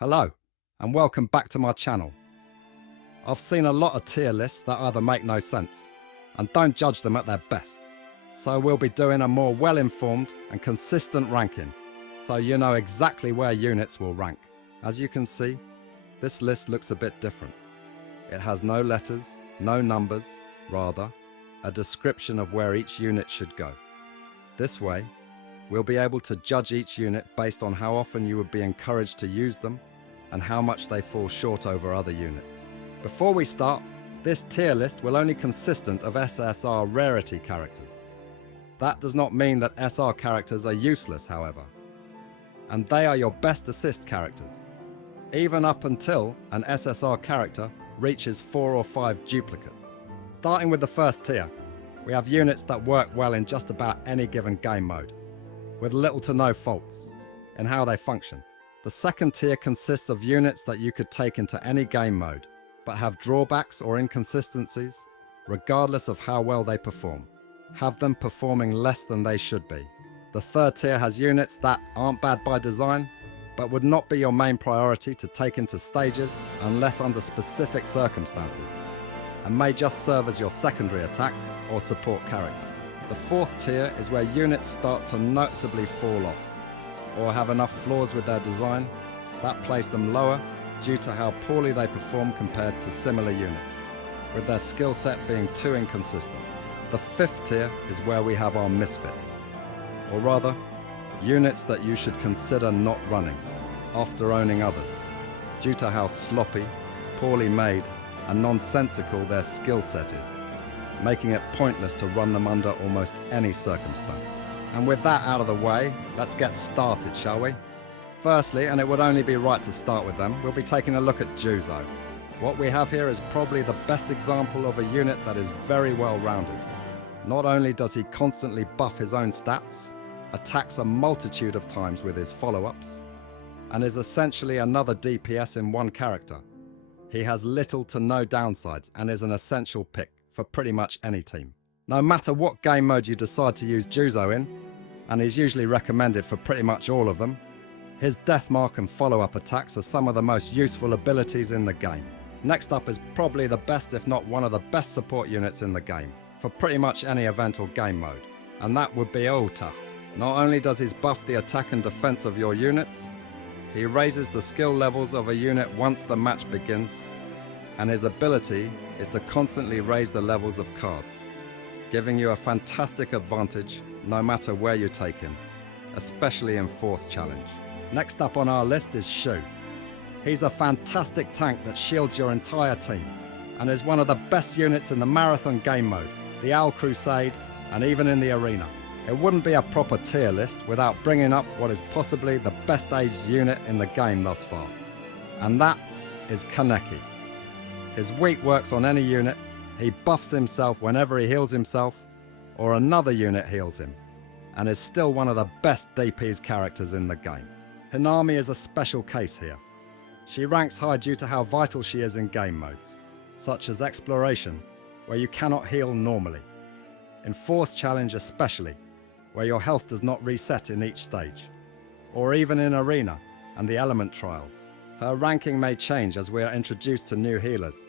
Hello, and welcome back to my channel. I've seen a lot of tier lists that either make no sense, and don't judge them at their best. So we'll be doing a more well-informed and consistent ranking, so you know exactly where units will rank. As you can see, this list looks a bit different. It has no letters, no numbers, rather, a description of where each unit should go. This way, we'll be able to judge each unit based on how often you would be encouraged to use them and how much they fall short over other units. Before we start, this tier list will only consist of SSR rarity characters. That does not mean that SR characters are useless, however. And they are your best assist characters, even up until an SSR character reaches 4 or 5 duplicates. Starting with the first tier, we have units that work well in just about any given game mode, with little to no faults in how they function. The second tier consists of units that you could take into any game mode, but have drawbacks or inconsistencies, regardless of how well they perform. Have them performing less than they should be. The third tier has units that aren't bad by design, but would not be your main priority to take into stages unless under specific circumstances, and may just serve as your secondary attack or support character. The fourth tier is where units start to noticeably fall off, or have enough flaws with their design that place them lower due to how poorly they perform compared to similar units, with their skill set being too inconsistent. The fifth tier is where we have our misfits, or rather, units that you should consider not running after owning others, due to how sloppy, poorly made, and nonsensical their skill set is, making it pointless to run them under almost any circumstance. And with that out of the way, let's get started, shall we? Firstly, and it would only be right to start with them, we'll be taking a look at Juzo. What we have here is probably the best example of a unit that is very well rounded. Not only does he constantly buff his own stats, attacks a multitude of times with his follow-ups, and is essentially another DPS in one character. He has little to no downsides and is an essential pick for pretty much any team. No matter what game mode you decide to use Juzo in, and he's usually recommended for pretty much all of them, his Deathmark and follow-up attacks are some of the most useful abilities in the game. Next up is probably the best, if not one of the best support units in the game, for pretty much any event or game mode, and that would be Ulta. Not only does he buff the attack and defense of your units, he raises the skill levels of a unit once the match begins, and his ability is to constantly raise the levels of cards, giving you a fantastic advantage no matter where you take him, especially in Force Challenge. Next up on our list is Shu. He's a fantastic tank that shields your entire team, and is one of the best units in the Marathon game mode, the Owl Crusade, and even in the arena. It wouldn't be a proper tier list without bringing up what is possibly the best aged unit in the game thus far, and that is Kaneki. His weak works on any unit, he buffs himself whenever he heals himself, or another unit heals him, and is still one of the best DPS characters in the game. Hinami is a special case here. She ranks high due to how vital she is in game modes, such as Exploration, where you cannot heal normally, in Force Challenge especially, where your health does not reset in each stage, or even in Arena and the Element Trials. Her ranking may change as we are introduced to new healers,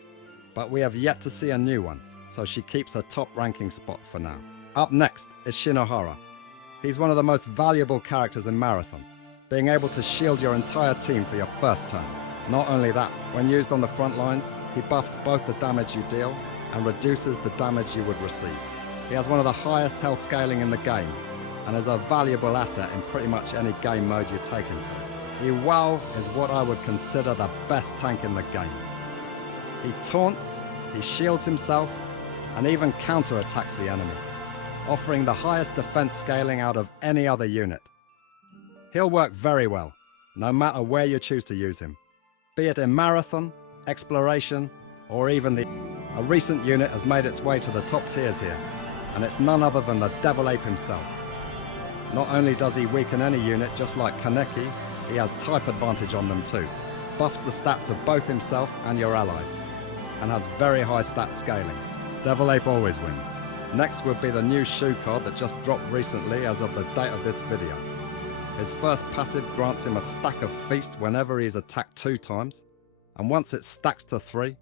but we have yet to see a new one, so she keeps her top ranking spot for now. Up next is Shinohara. He's one of the most valuable characters in Marathon, being able to shield your entire team for your first turn. Not only that, when used on the front lines, he buffs both the damage you deal and reduces the damage you would receive. He has one of the highest health scaling in the game, and is a valuable asset in pretty much any game mode you take him to. Iwao is what I would consider the best tank in the game. He taunts, he shields himself, and even counter-attacks the enemy, offering the highest defense scaling out of any other unit. He'll work very well, no matter where you choose to use him, be it in Marathon, Exploration, or even A recent unit has made its way to the top tiers here, and it's none other than the Devil Ape himself. Not only does he weaken any unit just like Kaneki, he has type advantage on them too, buffs the stats of both himself and your allies, and has very high stat scaling. Devil Ape always wins. Next would be the new Shu card that just dropped recently as of the date of this video. His first passive grants him a stack of Feast whenever he is attacked 2 times, and once it stacks to 3,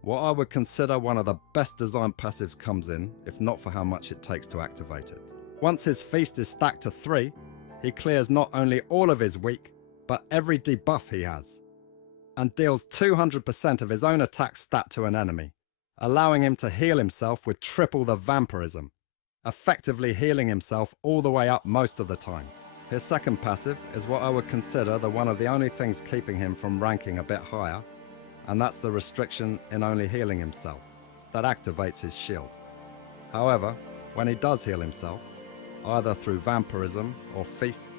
what I would consider one of the best designed passives comes in, if not for how much it takes to activate it. Once his Feast is stacked to 3, he clears not only all of his weak, but every debuff he has, and deals 200% of his own attack stat to an enemy, allowing him to heal himself with triple the vampirism, effectively healing himself all the way up most of the time. His second passive is what I would consider one of the only things keeping him from ranking a bit higher, and that's the restriction in only healing himself, that activates his shield. However, when he does heal himself, either through vampirism or Feast,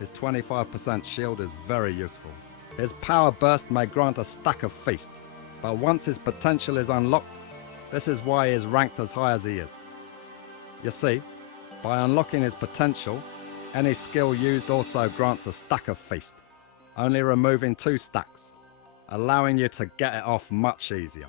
his 25% shield is very useful. His power burst may grant a stack of Feast, but once his potential is unlocked, this is why he is ranked as high as he is. You see, by unlocking his potential, any skill used also grants a stack of Feast, only removing 2 stacks, allowing you to get it off much easier.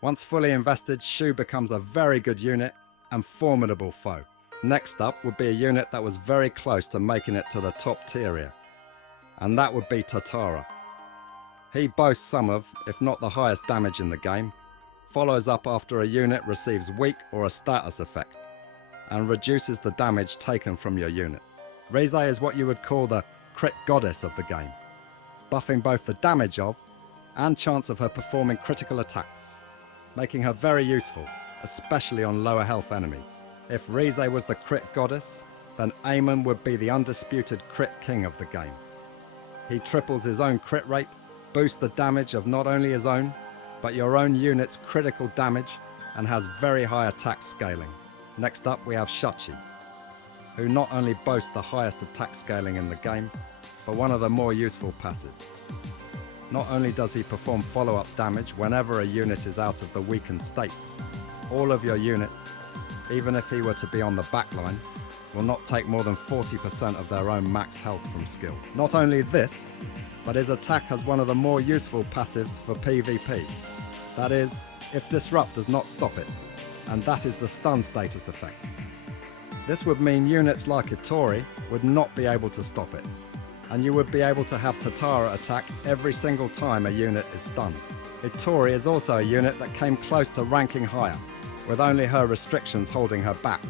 Once fully invested, Shu becomes a very good unit and formidable foe. Next up would be a unit that was very close to making it to the top tier here, and that would be Tatara. He boasts some of, if not the highest damage in the game, follows up after a unit receives weak or a status effect, and reduces the damage taken from your unit. Rize is what you would call the crit goddess of the game, buffing both the damage of and chance of her performing critical attacks, making her very useful, especially on lower health enemies. If Rize was the crit goddess, then Amon would be the undisputed crit king of the game. He triples his own crit rate, boosts the damage of not only his own, but your own unit's critical damage, and has very high attack scaling. Next up we have Shachi, who not only boasts the highest attack scaling in the game, but one of the more useful passives. Not only does he perform follow-up damage whenever a unit is out of the weakened state, all of your units, even if he were to be on the backline, will not take more than 40% of their own max health from skill. Not only this, but his attack has one of the more useful passives for PvP. That is, if Disrupt does not stop it, and that is the stun status effect. This would mean units like Itori would not be able to stop it, and you would be able to have Tatara attack every single time a unit is stunned. Itori is also a unit that came close to ranking higher, with only her restrictions holding her back.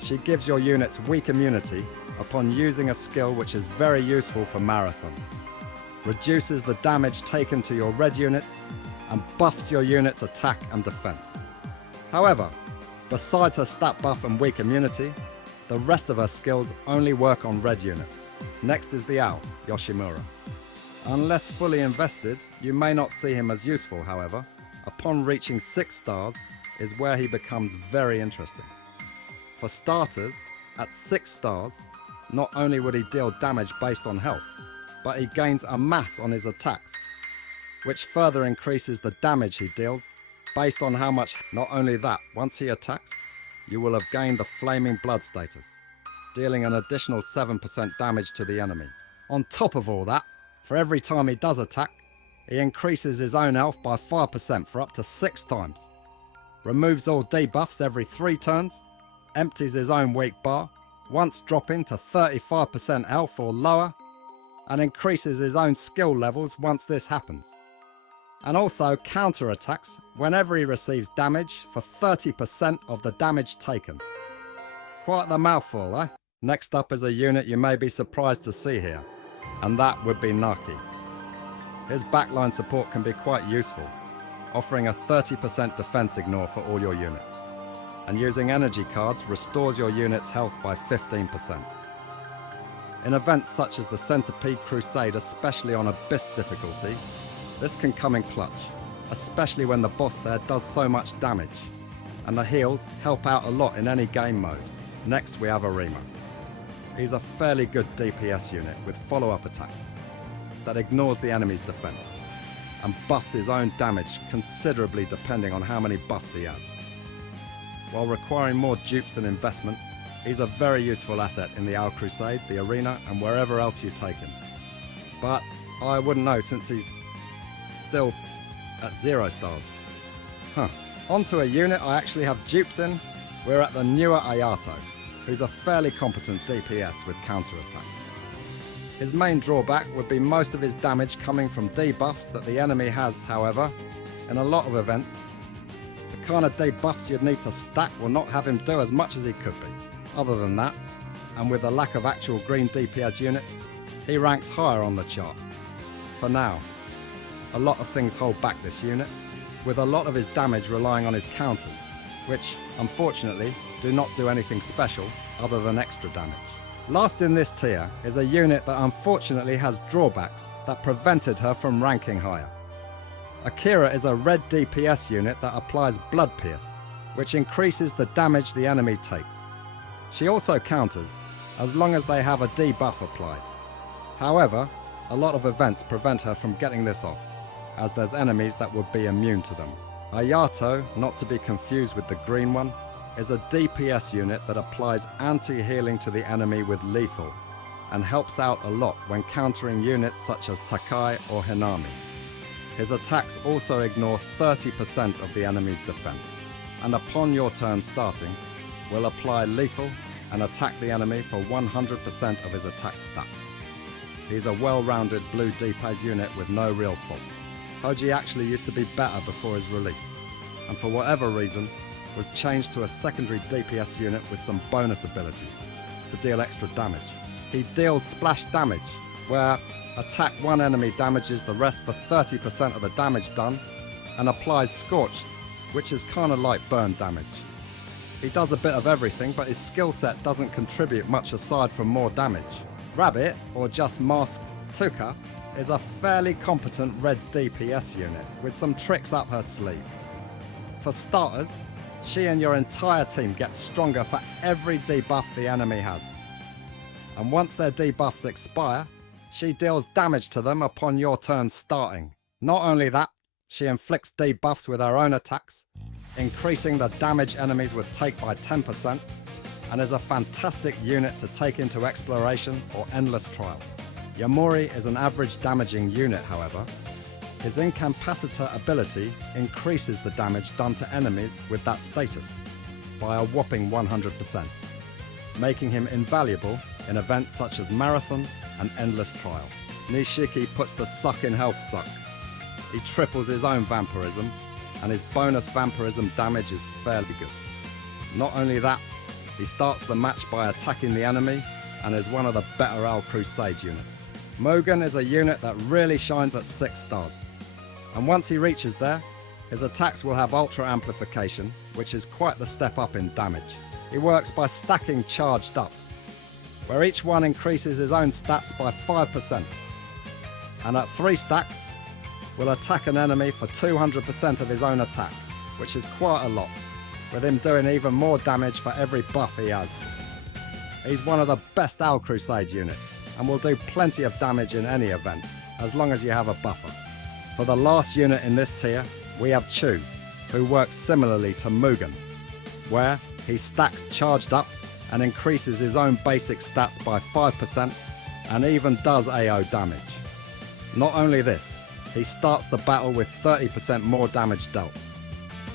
She gives your units weak immunity upon using a skill which is very useful for Marathon, reduces the damage taken to your red units, and buffs your unit's attack and defense. However, besides her stat buff and weak immunity, the rest of her skills only work on red units. Next is the Owl, Yoshimura. Unless fully invested, you may not see him as useful, however. Upon reaching 6 stars is where he becomes very interesting. For starters, at 6 stars, not only would he deal damage based on health, but he gains a mass on his attacks, which further increases the damage he deals based on how much. Not only that, once he attacks, you will have gained the Flaming Blood status, dealing an additional 7% damage to the enemy. On top of all that, for every time he does attack, he increases his own health by 5% for up to 6 times, removes all debuffs every 3 turns, empties his own weak bar, once dropping to 35% health or lower, and increases his own skill levels once this happens. And also counter-attacks whenever he receives damage for 30% of the damage taken. Quite the mouthful, eh? Next up is a unit you may be surprised to see here, and that would be Naki. His backline support can be quite useful, offering a 30% defense ignore for all your units, and using energy cards restores your unit's health by 15%. In events such as the Centipede Crusade, especially on Abyss difficulty, this can come in clutch, especially when the boss there does so much damage, and the heals help out a lot in any game mode. Next we have Arima. He's a fairly good DPS unit with follow-up attacks that ignores the enemy's defense and buffs his own damage considerably depending on how many buffs he has. While requiring more dupes and investment, he's a very useful asset in the Owl Crusade, the arena, and wherever else you take him. But I wouldn't know since he's still at 0 stars. Onto a unit I actually have dupes in. We're at the newer Ayato. who's a fairly competent DPS with counterattacks. His main drawback would be most of his damage coming from debuffs that the enemy has, however, in a lot of events. The kind of debuffs you'd need to stack will not have him do as much as he could be. Other than that, and with the lack of actual green DPS units, he ranks higher on the chart. For now, a lot of things hold back this unit, with a lot of his damage relying on his counters, which, unfortunately, do not do anything special other than extra damage. Last in this tier is a unit that unfortunately has drawbacks that prevented her from ranking higher. Akira is a red DPS unit that applies Blood Pierce, which increases the damage the enemy takes. She also counters, as long as they have a debuff applied. However, a lot of events prevent her from getting this off, as there's enemies that would be immune to them. Ayato, not to be confused with the green one, is a DPS unit that applies anti-healing to the enemy with lethal, and helps out a lot when countering units such as Takai or Hinami. His attacks also ignore 30% of the enemy's defense, and upon your turn starting, will apply lethal and attack the enemy for 100% of his attack stat. He's a well-rounded blue DPS unit with no real faults. Hoji actually used to be better before his release, and for whatever reason, was changed to a secondary DPS unit with some bonus abilities to deal extra damage. He deals splash damage, where attack one enemy damages the rest for 30% of the damage done, and applies Scorched, which is kinda like burn damage. He does a bit of everything, but his skill set doesn't contribute much aside from more damage. Rabbit, or just masked Tuka, is a fairly competent red DPS unit with some tricks up her sleeve. For starters, she and your entire team get stronger for every debuff the enemy has. And once their debuffs expire, she deals damage to them upon your turn starting. Not only that, she inflicts debuffs with her own attacks, increasing the damage enemies would take by 10%, and is a fantastic unit to take into exploration or endless trials. Yamori is an average damaging unit, however. His Incapacitor ability increases the damage done to enemies with that status by a whopping 100%, making him invaluable in events such as Marathon and Endless Trial. Nishiki puts the suck in health suck. He triples his own vampirism, and his bonus vampirism damage is fairly good. Not only that, he starts the match by attacking the enemy and is one of the better Al Crusade units. Mogan is a unit that really shines at 6 stars. And once he reaches there, his attacks will have Ultra Amplification, which is quite the step up in damage. He works by stacking Charged Up, where each one increases his own stats by 5%. And at 3 stacks, will attack an enemy for 200% of his own attack, which is quite a lot, with him doing even more damage for every buff he has. He's one of the best Al Crusade units, and will do plenty of damage in any event, as long as you have a buffer. For the last unit in this tier, we have Chu, who works similarly to Mugen, where he stacks Charged Up and increases his own basic stats by 5% and even does AO damage. Not only this, he starts the battle with 30% more damage dealt,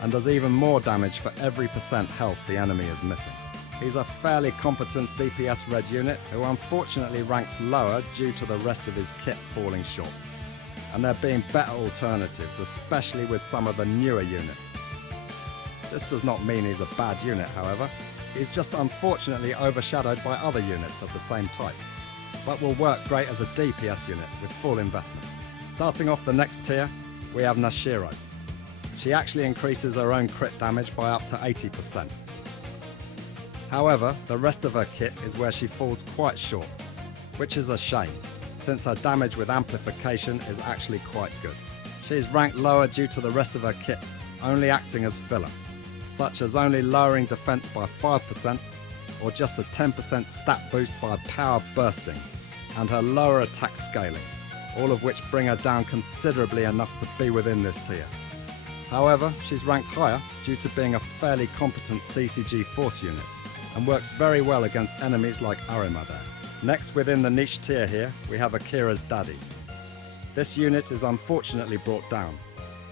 and does even more damage for every % health the enemy is missing. He's a fairly competent DPS red unit who unfortunately ranks lower due to the rest of his kit falling short, and there being better alternatives, especially with some of the newer units. This does not mean he's a bad unit, however. He's just unfortunately overshadowed by other units of the same type, but will work great as a DPS unit with full investment. Starting off the next tier, we have Nashiro. She actually increases her own crit damage by up to 80%. However, the rest of her kit is where she falls quite short, which is a shame, since her damage with amplification is actually quite good. She is ranked lower due to the rest of her kit only acting as filler, such as only lowering defense by 5% or just a 10% stat boost by power bursting, and her lower attack scaling, all of which bring her down considerably enough to be within this tier. However, she's ranked higher due to being a fairly competent CCG force unit, and works very well against enemies like Arima there. Next within the niche tier here, we have Akira's Daddy. This unit is unfortunately brought down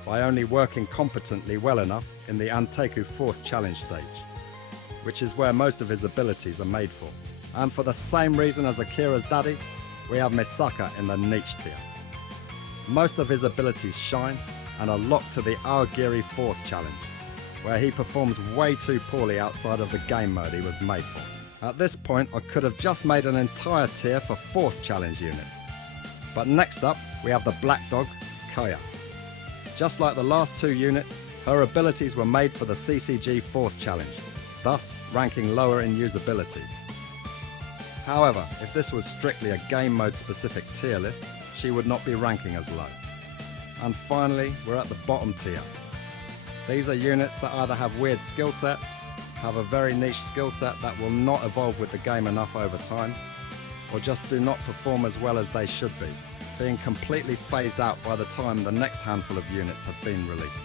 by only working competently well enough in the Anteku Force Challenge stage, which is where most of his abilities are made for. And for the same reason as Akira's daddy, we have Misaka in the niche tier. Most of his abilities shine and are locked to the Aogiri Force challenge, where he performs way too poorly outside of the game mode he was made for. At this point, I could have just made an entire tier for Force challenge units. But next up, we have the Black Dog, Kaya. Just like the last two units, her abilities were made for the CCG Force challenge, thus ranking lower in usability. However, if this was strictly a game mode specific tier list, she would not be ranking as low. And finally, we're at the bottom tier. These are units that either have weird skill sets, have a very niche skill set that will not evolve with the game enough over time, or just do not perform as well as they should be, being completely phased out by the time the next handful of units have been released.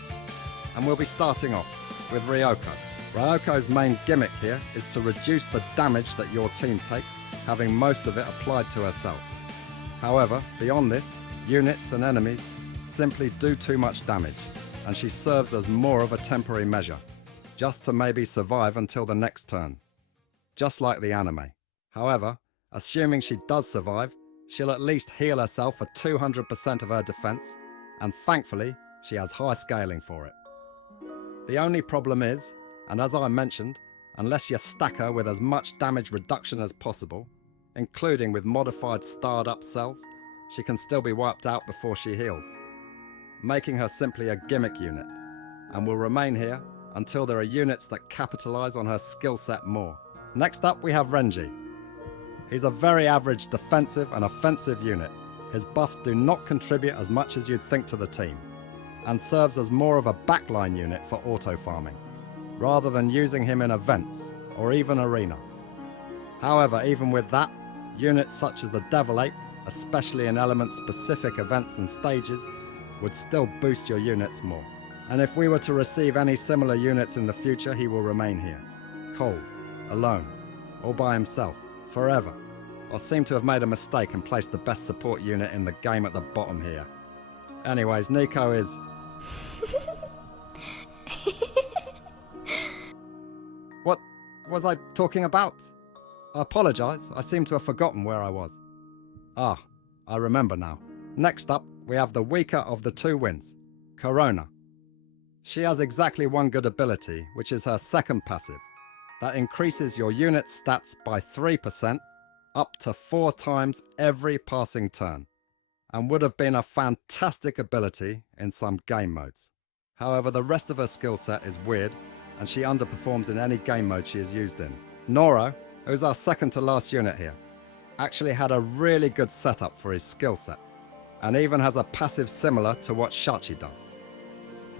And we'll be starting off with Ryoko. Ryoko's main gimmick here is to reduce the damage that your team takes, having most of it applied to herself. However, beyond this, units and enemies simply do too much damage, and she serves as more of a temporary measure, just to maybe survive until the next turn. Just like the anime. However, assuming she does survive, she'll at least heal herself for 200% of her defense, and thankfully, she has high scaling for it. The only problem is, and as I mentioned, unless you stack her with as much damage reduction as possible, including with modified starred up cells, she can still be wiped out before she heals, making her simply a gimmick unit, and will remain here until there are units that capitalize on her skill set more. Next up, we have Renji. He's a very average defensive and offensive unit. His buffs do not contribute as much as you'd think to the team, and serves as more of a backline unit for auto farming, rather than using him in events or even arena. However, even with that, units such as the Devil Ape, especially in element-specific events and stages, would still boost your units more. And if we were to receive any similar units in the future, he will remain here, cold, alone, or by himself, forever. I seem to have made a mistake and placed the best support unit in the game at the bottom here. Anyways, Nico is... What was I talking about? I apologise, I seem to have forgotten where I was. Ah, I remember now. Next up, we have the weaker of the two wins, Corona. She has exactly one good ability, which is her second passive, that increases your unit's stats by 3% up to 4 times every passing turn, and would have been a fantastic ability in some game modes. However, the rest of her skill set is weird, and she underperforms in any game mode she is used in. Noro, who's our second to last unit here, actually had a really good setup for his skill set, and even has a passive similar to what Shachi does,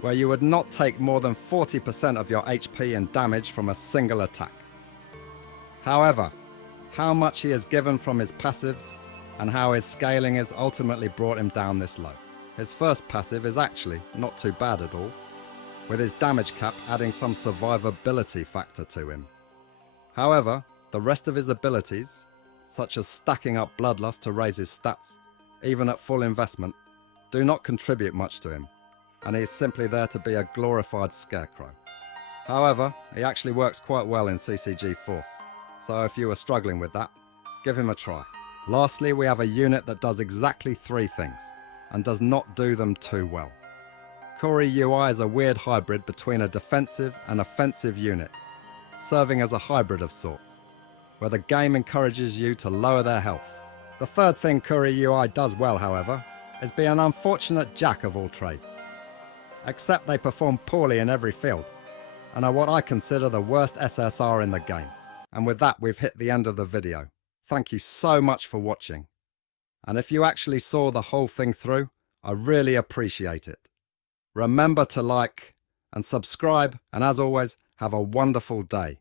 where you would not take more than 40% of your HP and damage from a single attack. However, how much he has given from his passives, and how his scaling has ultimately brought him down this low. His first passive is actually not too bad at all, with his damage cap adding some survivability factor to him. However, the rest of his abilities, such as stacking up Bloodlust to raise his stats, even at full investment, do not contribute much to him, and he is simply there to be a glorified scarecrow. However, he actually works quite well in CCG Force, so if you are struggling with that, give him a try. Lastly, we have a unit that does exactly 3 things, and does not do them too well. Kori UI is a weird hybrid between a defensive and offensive unit, serving as a hybrid of sorts, where the game encourages you to lower their health. The third thing Kori UI does well, however, is be an unfortunate jack of all trades. Except they perform poorly in every field, and are what I consider the worst SSR in the game. And with that, we've hit the end of the video. Thank you so much for watching. And if you actually saw the whole thing through, I really appreciate it. Remember to like and subscribe, and as always, have a wonderful day.